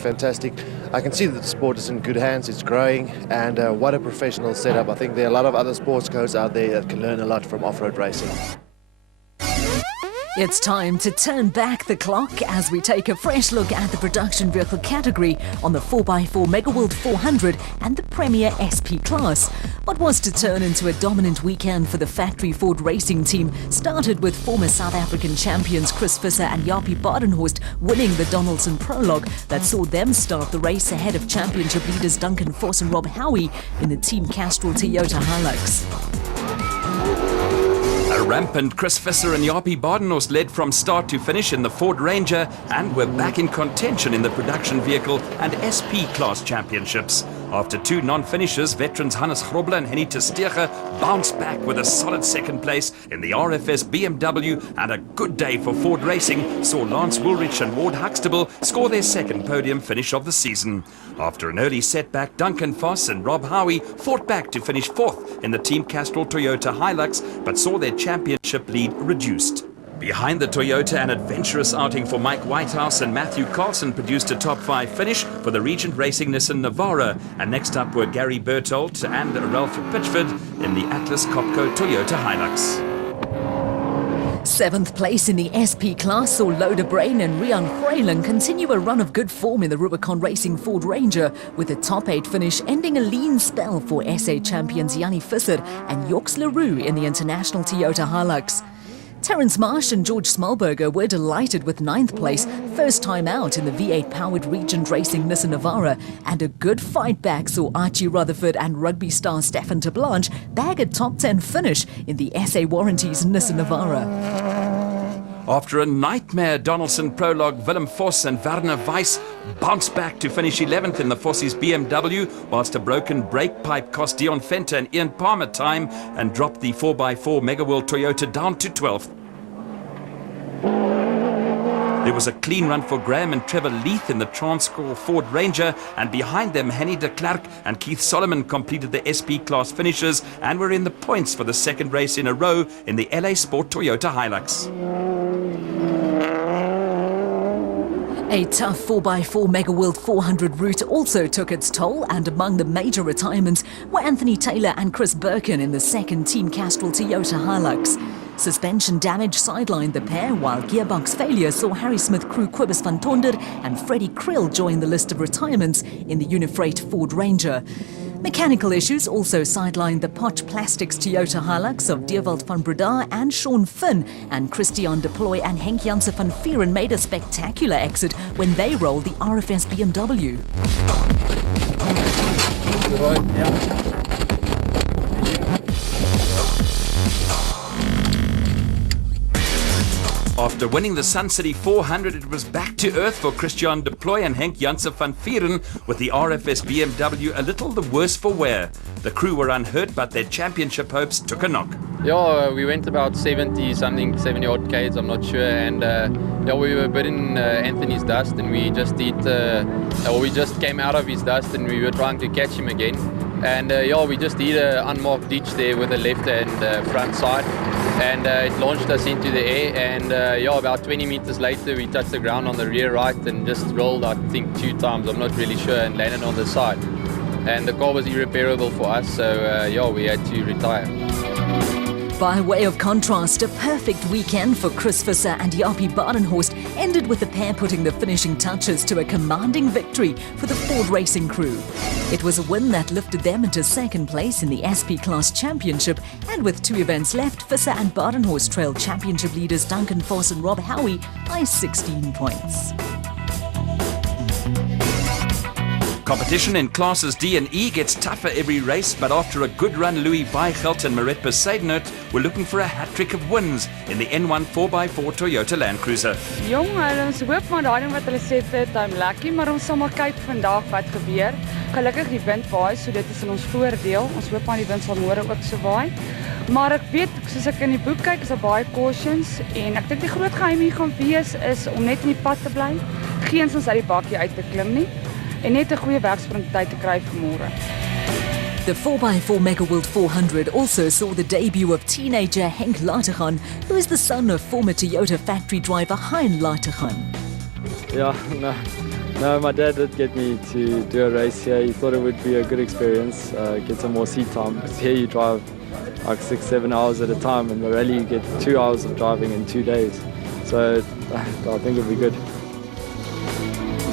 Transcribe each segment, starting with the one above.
fantastic. I can see that the sport is in good hands, it's growing, and what a professional setup. I think there are a lot of other sports codes out there that can learn a lot from off-road racing. It's time to turn back the clock as we take a fresh look at the production vehicle category on the 4x4 MegaWorld 400 and the Premier SP class. What was to turn into a dominant weekend for the factory Ford racing team started with former South African champions Chris Visser and Jaapie Badenhorst winning the Donaldson Prologue that saw them start the race ahead of championship leaders Duncan Vos and Rob Howie in the Team Castrol Toyota Hilux. A rampant Chris Visser and Jaapie Badenhorst led from start to finish in the Ford Ranger and were back in contention in the production vehicle and SP class championships. After two non-finishers, veterans Hannes Grobler and Henny Testege bounced back with a solid second place in the RFS BMW, and a good day for Ford Racing saw Lance Woolrich and Ward Huxtable score their second podium finish of the season. After an early setback, Duncan Vos and Rob Howie fought back to finish fourth in the Team Castrol Toyota Hilux, but saw their championship lead reduced. Behind the Toyota, an adventurous outing for Mike Whitehouse and Matthew Carlson produced a top 5 finish for the Regent Racing Nissan Navara. And next up were Gary Bertolt and Ralph Pitchford in the Atlas Copco Toyota Hilux. Seventh place in the SP class saw Loda Brain and Rian Freylen continue a run of good form in the Rubicon Racing Ford Ranger, with a top 8 finish ending a lean spell for SA champions Jannie Visser and Joks Leroux in the International Toyota Hilux. Terence Marsh and George Smallberger were delighted with 9th place, first time out in the V8-powered Regent Racing Nissan Navara, and a good fight back saw Archie Rutherford and rugby star Stefan de Blanche bag a top 10 finish in the SA Warranties Nissan Navara. After a nightmare Donaldson Prologue, Willem Vos and Werner Weiss bounced back to finish 11th in the Vossies BMW, whilst a broken brake pipe cost Dion Venter and Ian Palmer time and dropped the 4x4 MegaWorld Toyota down to 12th. There was a clean run for Graham and Trevor Leith in the Transcore Ford Ranger, and behind them Henny de Klerk and Keith Solomon completed the SP class finishes and were in the points for the second race in a row in the LA Sport Toyota Hilux. A tough 4x4 MegaWorld 400 route also took its toll, and among the major retirements were Anthony Taylor and Chris Birkin in the second Team Castrol Toyota Hilux. Suspension damage sidelined the pair, while gearbox failure saw Harry Smith crew Quibus van Tonder and Freddie Krill join the list of retirements in the Unifreight Ford Ranger. Mechanical issues also sidelined the Potch Plastics Toyota Hilux of Dewald van Breda and Sean Finn, and Christian Deploy and Henk Janssen van Vieren made a spectacular exit when they rolled the RFS BMW. After winning the Sun City 400, it was back to earth for Christian Deploy and Henk Janssen van Vieren, with the RFS BMW a little the worse for wear. The crew were unhurt, but their championship hopes took a knock. Yeah, we went about 70 odd Ks, I'm not sure, and yeah, we were a bit in Anthony's dust, and we just we just came out of his dust, and we were trying to catch him again. And yeah, we just did an unmarked ditch there with the left and front side, and it launched us into the air, and yeah, about 20 meters later we touched the ground on the rear right and just rolled, I think 2 times, I'm not really sure, and landed on the side. And the car was irreparable for us, so yeah, we had to retire. By way of contrast, a perfect weekend for Chris Visser and Jaapie Badenhorst ended with the pair putting the finishing touches to a commanding victory for the Ford Racing crew. It was a win that lifted them into second place in the SP Class Championship, and with 2 events left, Visser and Badenhorst trailed championship leaders Duncan Vos and Rob Howie by 16 points. Competition in classes D and E gets tougher every race, but after a good run, Louis Baigelt and Maret Besaidnout were looking for a hat-trick of wins in the N1 4x4 Toyota Land Cruiser. Jong, ons hoop maar daarin wat hulle sê dit lekker, maar ons sal maar kyk vandag wat gebeur. Gelukkig die wind waai, so dit is in ons voordeel. Ons hoop maar die wind sal môre ook so waai. Maar ek weet, soos ek in die boek kyk, is daar baie cautions, en ek dink die groot geheim hier gaan wees is om net in die pad te bly, geensins uit die bakkie uit te klim nie, en net 'n goeie wegspringtyd te kry vir môre. The 4x4 MegaWorld 400 also saw the debut of teenager Henk Lateghan, who is the son of former Toyota factory driver Hein Lateghan. Yeah, no, my dad did get me to do a race here. He thought it would be a good experience, get some more seat time. Because here you drive like 6-7 hours at a time, and the rally you get 2 hours of driving in 2 days. So I think it'll be good.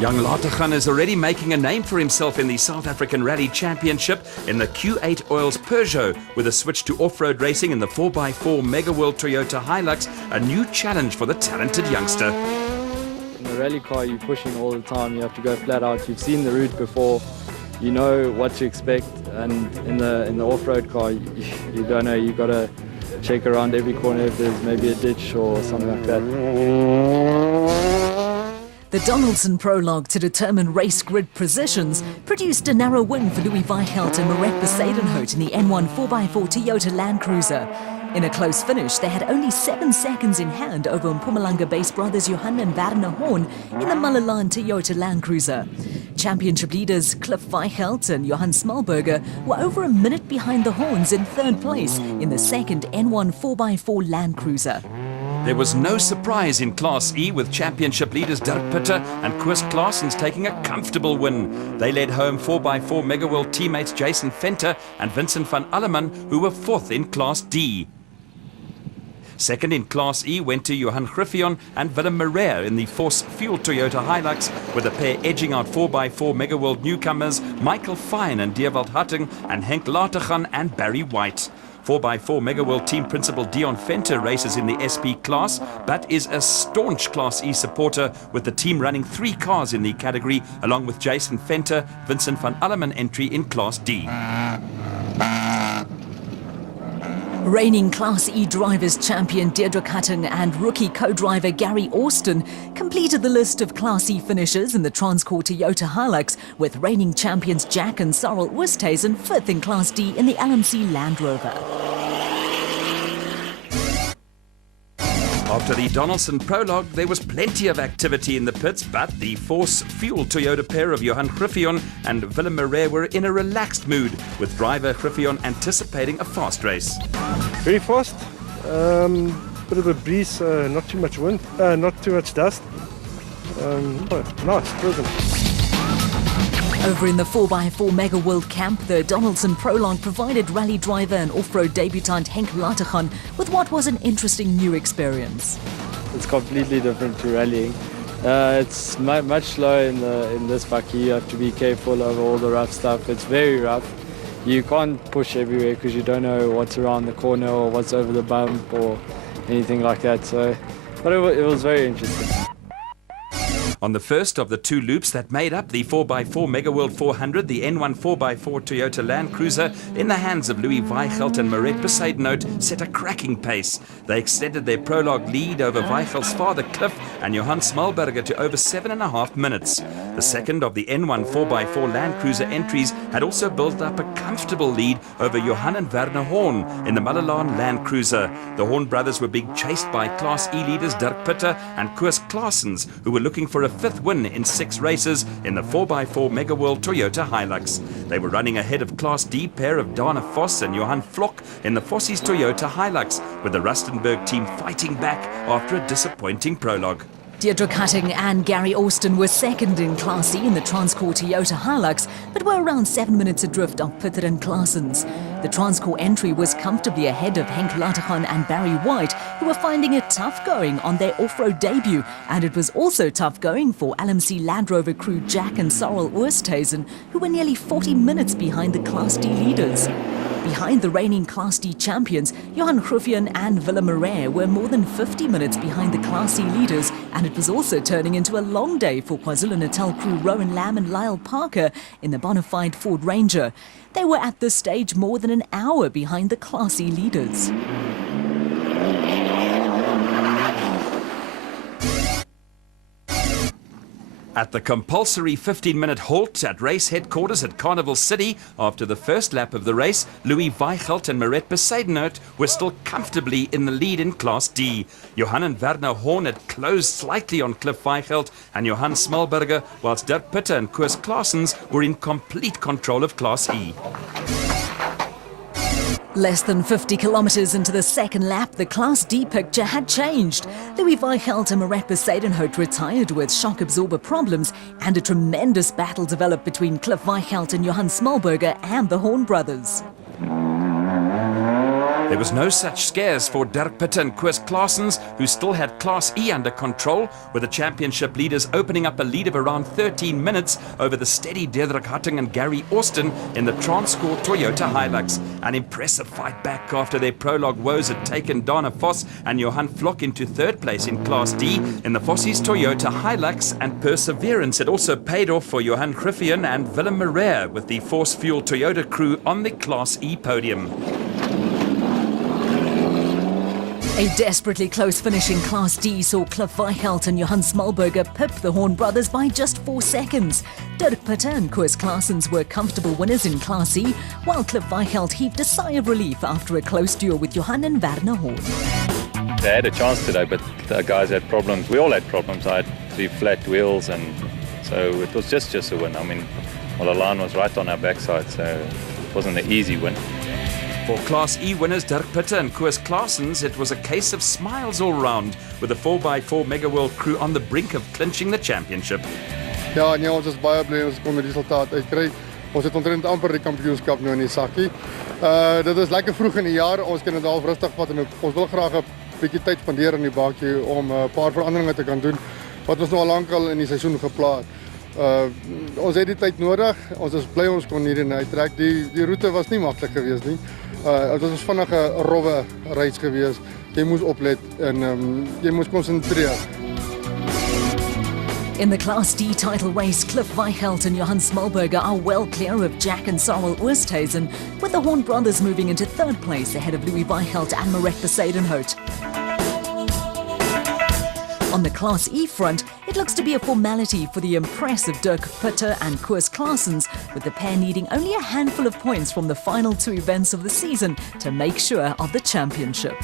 Young Lateghan is already making a name for himself in the South African Rally Championship in the Q8 Oils Peugeot, with a switch to off-road racing in the 4x4 Mega World Toyota Hilux, a new challenge for the talented youngster. In a rally car, you're pushing all the time. You have to go flat out. You've seen the route before. You know what to expect. And in the off-road car, you don't know. You've got to check around every corner if there's maybe a ditch or something like that. The Donaldson prologue to determine race grid positions produced a narrow win for Louis Weichelt and Maret Besadenhout in the N1 4x4 Toyota Land Cruiser. In a close finish, they had only 7 seconds in hand over Mpumalanga-based brothers Johan and Werner Horn in the Malalan Toyota Land Cruiser. Championship leaders Cliff Weichelt and Johan Smalberger were over a minute behind the Horns in third place in the second N1 4x4 Land Cruiser. There was no surprise in Class E, with championship leaders Dirk Pitter and Koos Claessens taking a comfortable win. They led home 4x4 Mega World teammates Jason Venter and Vincent van Alleman, who were fourth in Class D. Second in Class E went to Johan Griffioen and Willem Marais in the Force Fuel Toyota Hilux, with the pair edging out 4x4 Mega World newcomers Michael Fine and Dierwald Hatting and Henk Lateghan and Barry White. 4x4 Mega World team principal Dion Venter races in the SP class, but is a staunch Class E supporter, with the team running 3 cars in the category, along with Jason Venter, Vincent van Alleman entry in Class D. Reigning Class E Drivers Champion Deirdre Cutting and rookie co-driver Gary Austin completed the list of Class E finishers in the Transcore Toyota Hilux, with reigning champions Jack and Cyril Oosthuizen fifth in Class D in the LMC Land Rover. After the Donaldson prologue, there was plenty of activity in the pits, but the Force Fuel Toyota pair of Johan Griffioen and Willem Marais were in a relaxed mood, with driver Griffioen anticipating a fast race. Very fast, bit of a breeze, not too much wind, not too much dust. Nice, pleasant. Over in the 4x4 Mega World Camp, the Donaldson prologue provided rally driver and off-road debutant Henk Lateghan with what was an interesting new experience. It's completely different to rallying. It's much slower in this bucky. You have to be careful over all the rough stuff. It's very rough. You can't push everywhere because you don't know what's around the corner or what's over the bump or anything like that. So, but it was very interesting. On the first of the 2 loops that made up the 4x4 Mega World 400, the N1 4x4 Toyota Land Cruiser, in the hands of Louis Weichelt and Maret Besadenhout, set a cracking pace. They extended their prologue lead over Weichelt's father Cliff and Johan Smalberger to over 7.5 minutes. The second of the N1 4x4 Land Cruiser entries had also built up a comfortable lead over Johan and Werner Horn in the Malalan Land Cruiser. The Horn brothers were being chased by Class E leaders Dirk Pitter and Koos Claessens, who were looking for a 5th win in 6 races in the 4x4 Mega World Toyota Hilux. They were running ahead of Class D pair of Dana Vos and Johan Vlok in the Fossies Toyota Hilux, with the Rustenburg team fighting back after a disappointing prologue. Deirdre Cutting and Gary Austin were second in Class E in the Transcore Toyota Hilux, but were around 7 minutes adrift of Pitter and Claessens. The Transcore entry was comfortably ahead of Henk Lateghan and Barry White, who were finding it tough going on their off-road debut, and it was also tough going for LMC Land Rover crew Jack and Cyril Oosthuizen, who were nearly 40 minutes behind the Class D leaders. Behind the reigning Class D champions, Johan Griffioen and Willem Marais were more than 50 minutes behind the Class C leaders, and it was also turning into a long day for KwaZulu-Natal crew Rowan Lamb and Lyle Parker in the bona fide Ford Ranger. They were at this stage more than an hour behind the Class C leaders. At the compulsory 15-minute halt at race headquarters at Carnival City, after the first lap of the race, Louis Weichelt and Maret Besadenhout were still comfortably in the lead in Class D. Johan and Werner Horn had closed slightly on Cliff Weichelt and Johan Smalberger, whilst Dirk Pitter and Koos Claessens were in complete control of Class E. Less than 50 kilometres into the second lap, the Class D picture had changed. Louis Weichelt and Marek Besadenhout retired with shock absorber problems, and a tremendous battle developed between Cliff Weichelt and Johan Smallberger and the Horn brothers. There was no such scares for Dirk Pitte and Koos Claessens, who still had Class E under control, with the championship leaders opening up a lead of around 13 minutes over the steady Deirdre Hatting and Gary Austin in the Transcore Toyota Hilux. An impressive fight back after their prologue woes had taken Dana Vos and Johan Vlok into third place in Class D in the Vossies Toyota Hilux, and perseverance had also paid off for Johan Griffien and Willem Marais, with the Force Fuel Toyota crew on the Class E podium. A desperately close finish in Class D saw Cliff Weichelt and Johan Smallberger pip the Horn brothers by just 4 seconds. Dirk Pitte and Koos Claessens were comfortable winners in Class E, while Cliff Weichelt heaved a sigh of relief after a close duel with Johan and Werner Horn. They had a chance today, but the guys had problems. We all had problems. I had 3 flat wheels, and so it was just a win. I mean, well, the line was right on our backside, so it wasn't an easy win. For Class E winners Dirk Pitte and Koos Claessens, it was a case of smiles all round, with the 4x4 Mega World crew on the brink of clinching the championship. Ja, nee, ons is baie bly ons kon die resultaat uitkry. Ons het omtrent amper die kampioenskap nou in die sakkie. Dit is lekker vroeg in die jaar. Ons kan dit half rustig vat en ons wil graag 'n bietjie tyd spandeer in die baantjie om 'n paar veranderinge te kan doen wat ons nou al lankal in die seisoen geplan het. Ons het die tyd nodig. Ons is bly ons kon hierdie uittrek. Die roete was nie maklik geweest nie. Dit was 'n vinnige, rowwe reis geweest. Jy moes oplet en jy moes konsentreer. In the Class D title race, Cliff Weichelt and Johan Smallberger are well clear of Jack and Sarel Oosthuizen, with the Horn brothers moving into third place ahead of Louis Weichelt and Marek Besadenhout. On the Class E front, it looks to be a formality for the impressive Dirk Pitte and Koos Claessens, with the pair needing only a handful of points from the final 2 events of the season to make sure of the championship.